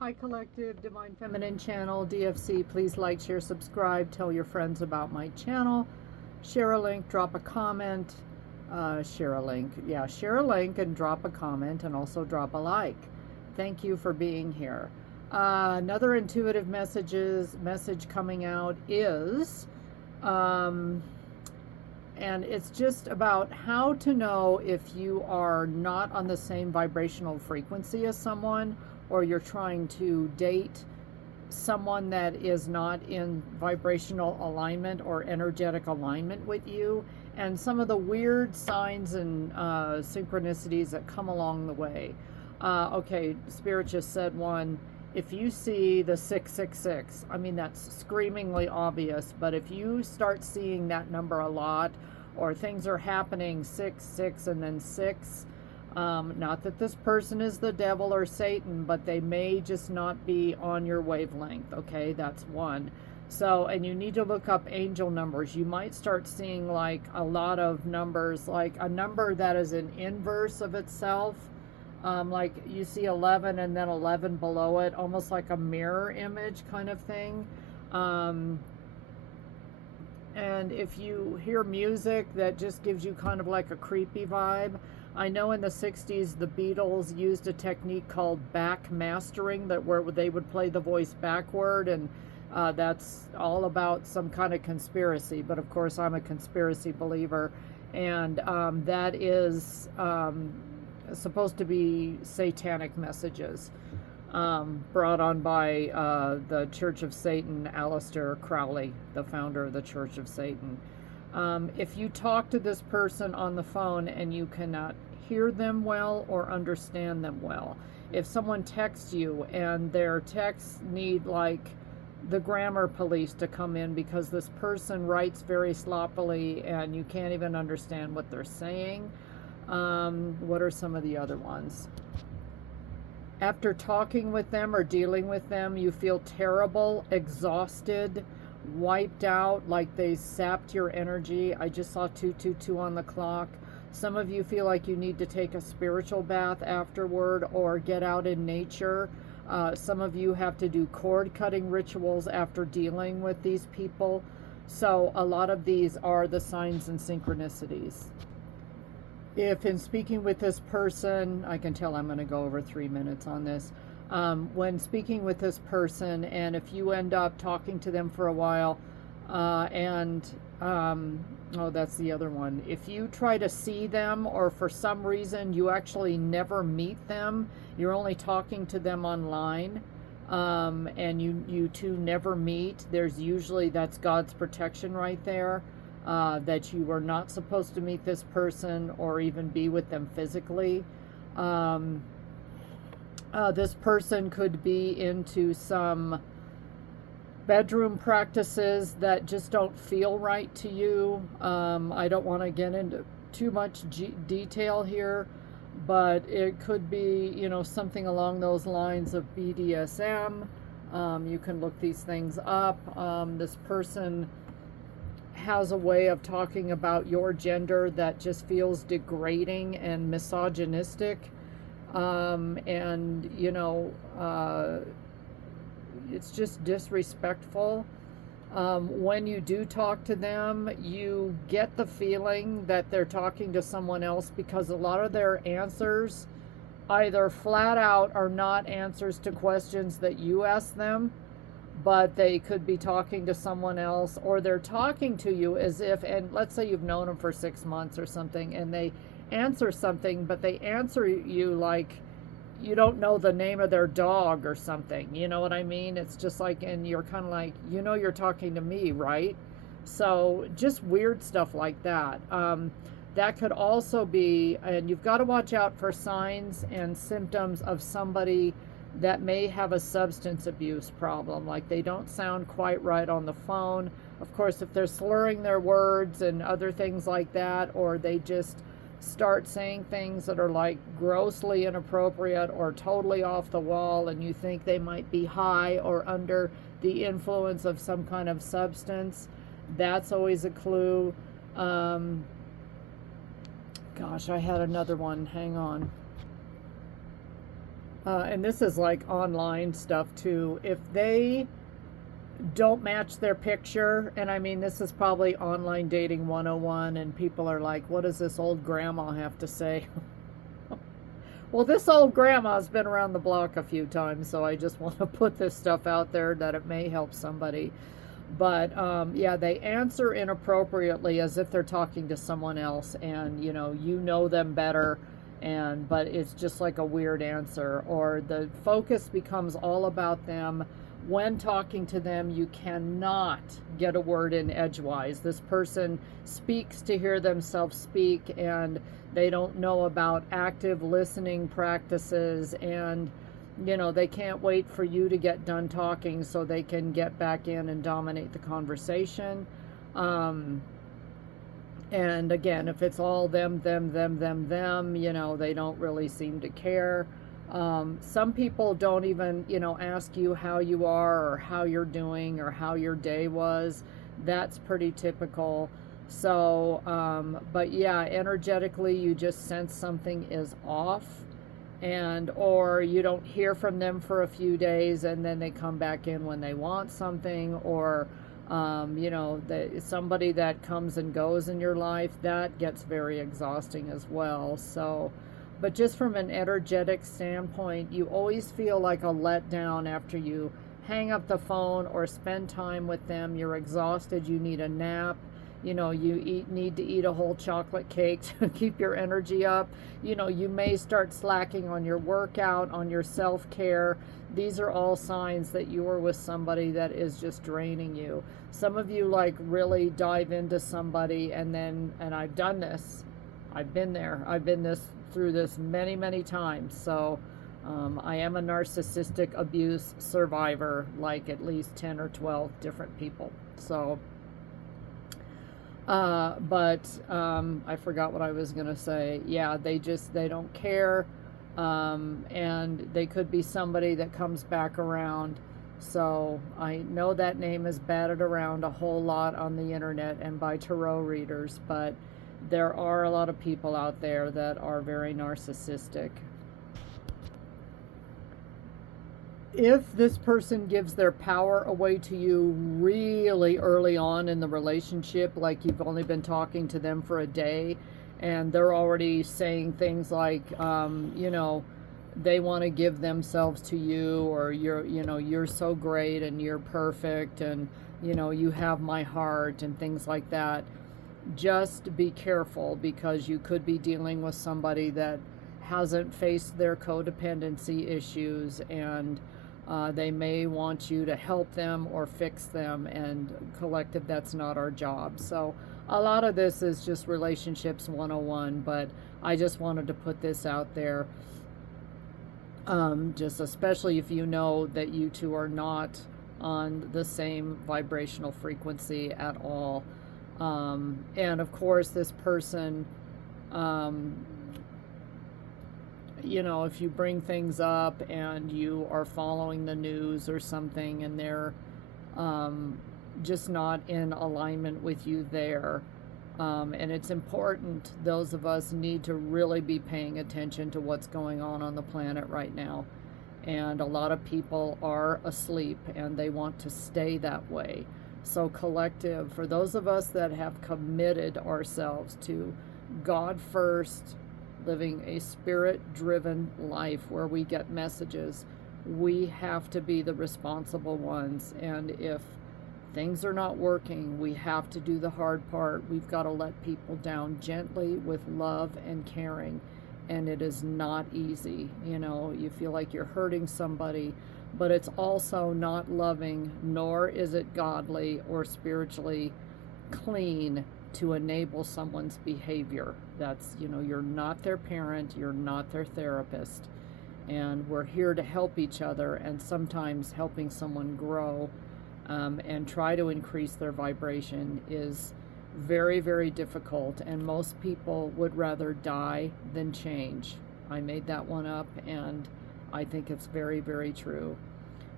Hi Collective, Divine Feminine Channel, DFC. Please like, share, subscribe. Tell your friends about my channel. Share a link, drop a comment. Share a link. Yeah, share a link and drop a comment and also drop a like. Thank you for being here. Another intuitive message coming out is, and it's just about how to know if you are not on the same vibrational frequency as someone, or you're trying to date someone that is not in vibrational alignment or energetic alignment with you, and some of the weird signs and synchronicities that come along the way. Okay, Spirit just said one. If you see the 666, I mean, that's screamingly obvious, but if you start seeing that number a lot, or things are happening 6, 6, and then 6, not that this person is the devil or Satan, but they may just not be on your wavelength. Okay, that's one. So, and you need to look up angel numbers. You might start seeing like a lot of numbers, like a number that is an inverse of itself. Like you see 11 and then 11 below it, almost like a mirror image kind of thing. And if you hear music that just gives you kind of like a creepy vibe, I know in the 60s the Beatles used a technique called back mastering, that where they would play the voice backward, and that's all about some kind of conspiracy. But of course I'm a conspiracy believer, and that is supposed to be satanic messages brought on by the Church of Satan, Aleister Crowley, the founder of the Church of Satan. If you talk to this person on the phone and you cannot hear them well or understand them well, if someone texts you and their texts need like the grammar police to come in because this person writes very sloppily and you can't even understand what they're saying. What are some of the other ones? After talking with them or dealing with them, you feel terrible, exhausted, wiped out, like they sapped your energy. I just saw 222 on the clock. Some of you feel like you need to take a spiritual bath afterward or get out in nature. Some of you have to do cord cutting rituals after dealing with these people. So a lot of these are the signs and synchronicities. If in speaking with this person, I can tell I'm going to go over 3 minutes on this. When speaking with this person, and if you end up talking to them for a while, oh, that's the other one. If you try to see them, or for some reason you actually never meet them, you're only talking to them online, and you two never meet, there's usually, that's God's protection right there. That you were not supposed to meet this person or even be with them physically. This person could be into some bedroom practices that just don't feel right to you. I don't want to get into too much detail here, but it could be, you know, something along those lines of BDSM. You can look these things up. This person has a way of talking about your gender that just feels degrading and misogynistic, and you know, it's just disrespectful. When you do talk to them, you get the feeling that they're talking to someone else, because a lot of their answers either flat out are not answers to questions that you ask them, but they could be talking to someone else, or they're talking to you as if, and let's say you've known them for 6 months or something, and they answer something, but they answer you like you don't know the name of their dog or something. You know what I mean? It's just like, and you're kind of like, you know, you're talking to me, right? So just weird stuff like that. That could also be, and you've got to watch out for signs and symptoms of somebody that may have a substance abuse problem, like they don't sound quite right on the phone. Of course, if they're slurring their words and other things like that, or they just start saying things that are like grossly inappropriate or totally off the wall, and you think they might be high or under the influence of some kind of substance, that's always a clue. Gosh, I had another one. Hang on. And this is like online stuff too. If they don't match their picture, and I mean, this is probably online dating 101, and people are like, what does this old grandma have to say? Well, this old grandma's been around the block a few times, so I just want to put this stuff out there that it may help somebody. But yeah, they answer inappropriately as if they're talking to someone else, and you know them better, but it's just like a weird answer, or the focus becomes all about them. When talking to them, you cannot get a word in edgewise. This person speaks to hear themselves speak, and they don't know about active listening practices, and they can't wait for you to get done talking so they can get back in and dominate the conversation. And again, if it's all them, they don't really seem to care. Some people don't even, ask you how you are or how you're doing or how your day was. That's pretty typical. So, but yeah, energetically, you just sense something is off, or you don't hear from them for a few days, and then they come back in when they want something, or somebody that comes and goes in your life, that gets very exhausting as well. So, but just from an energetic standpoint, you always feel like a letdown after you hang up the phone or spend time with them. You're exhausted, you need a nap. You need to eat a whole chocolate cake to keep your energy up. You may start slacking on your workout, on your self-care. These are all signs that you are with somebody that is just draining you. Some of you like really dive into somebody, and I've done this. I've been there. Through this many, many times. So I am a narcissistic abuse survivor, like at least 10 or 12 different people. So but I forgot what I was going to say. Yeah, they don't care. And they could be somebody that comes back around. So I know that name is batted around a whole lot on the internet and by tarot readers, but there are a lot of people out there that are very narcissistic. If this person gives their power away to you really early on in the relationship, like you've only been talking to them for a day, and they're already saying things like, they want to give themselves to you, or you're so great and you're perfect, and you have my heart, and things like that. Just be careful, because you could be dealing with somebody that hasn't faced their codependency issues, and they may want you to help them or fix them, and collective, that's not our job. So a lot of this is just relationships 101, but I just wanted to put this out there, just especially if you know that you two are not on the same vibrational frequency at all. And of course, this person, if you bring things up and you are following the news or something, and they're just not in alignment with you there, and it's important, those of us need to really be paying attention to what's going on the planet right now. And a lot of people are asleep, and they want to stay that way. So collective, for those of us that have committed ourselves to God first, living a spirit-driven life where we get messages, we have to be the responsible ones. And if things are not working, we have to do the hard part. We've got to let people down gently with love and caring. And it is not easy. You feel like you're hurting somebody, but it's also not loving, nor is it godly or spiritually clean to enable someone's behavior. That's, you're not their parent, you're not their therapist, and we're here to help each other, and sometimes helping someone grow and try to increase their vibration is very, very difficult, and most people would rather die than change. I made that one up, and I think it's very, very true.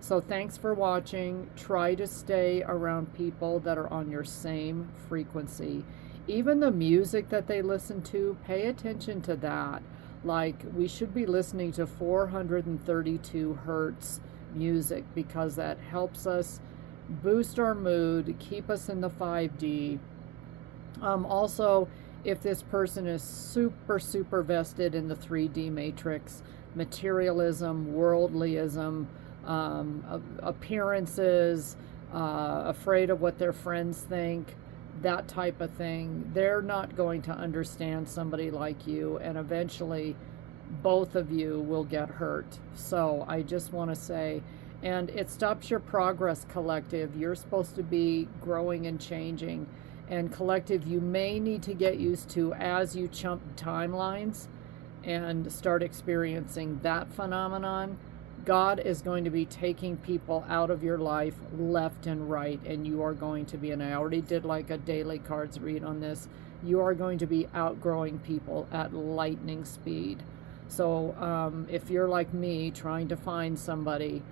So thanks for watching. Try to stay around people that are on your same frequency. Even the music that they listen to, pay attention to that. like we should be listening to 432 hertz music, because that helps us boost our mood, keep us in the 5D. Also, if this person is super vested in the 3D matrix, materialism, worldlyism, appearances, afraid of what their friends think, that type of thing, they're not going to understand somebody like you, and eventually both of you will get hurt. So I just want to say, and it stops your progress, collective. You're supposed to be growing and changing. And collective, you may need to get used to, as you jump timelines and start experiencing that phenomenon, God is going to be taking people out of your life left and right, and you are going to be, and I already did like a daily cards read on this, you are going to be outgrowing people at lightning speed. So if you're like me trying to find somebody,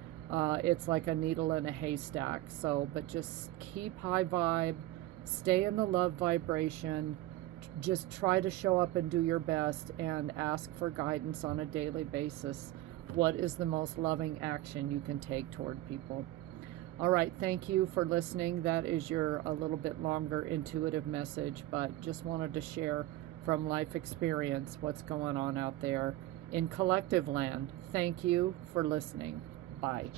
it's like a needle in a haystack. So, but just keep high vibe, stay in the love vibration, just try to show up and do your best, and ask for guidance on a daily basis. What is the most loving action you can take toward people? All right, thank you for listening. That is your a little bit longer intuitive message, but just wanted to share from life experience what's going on out there in collective land. Thank you for listening. Bye.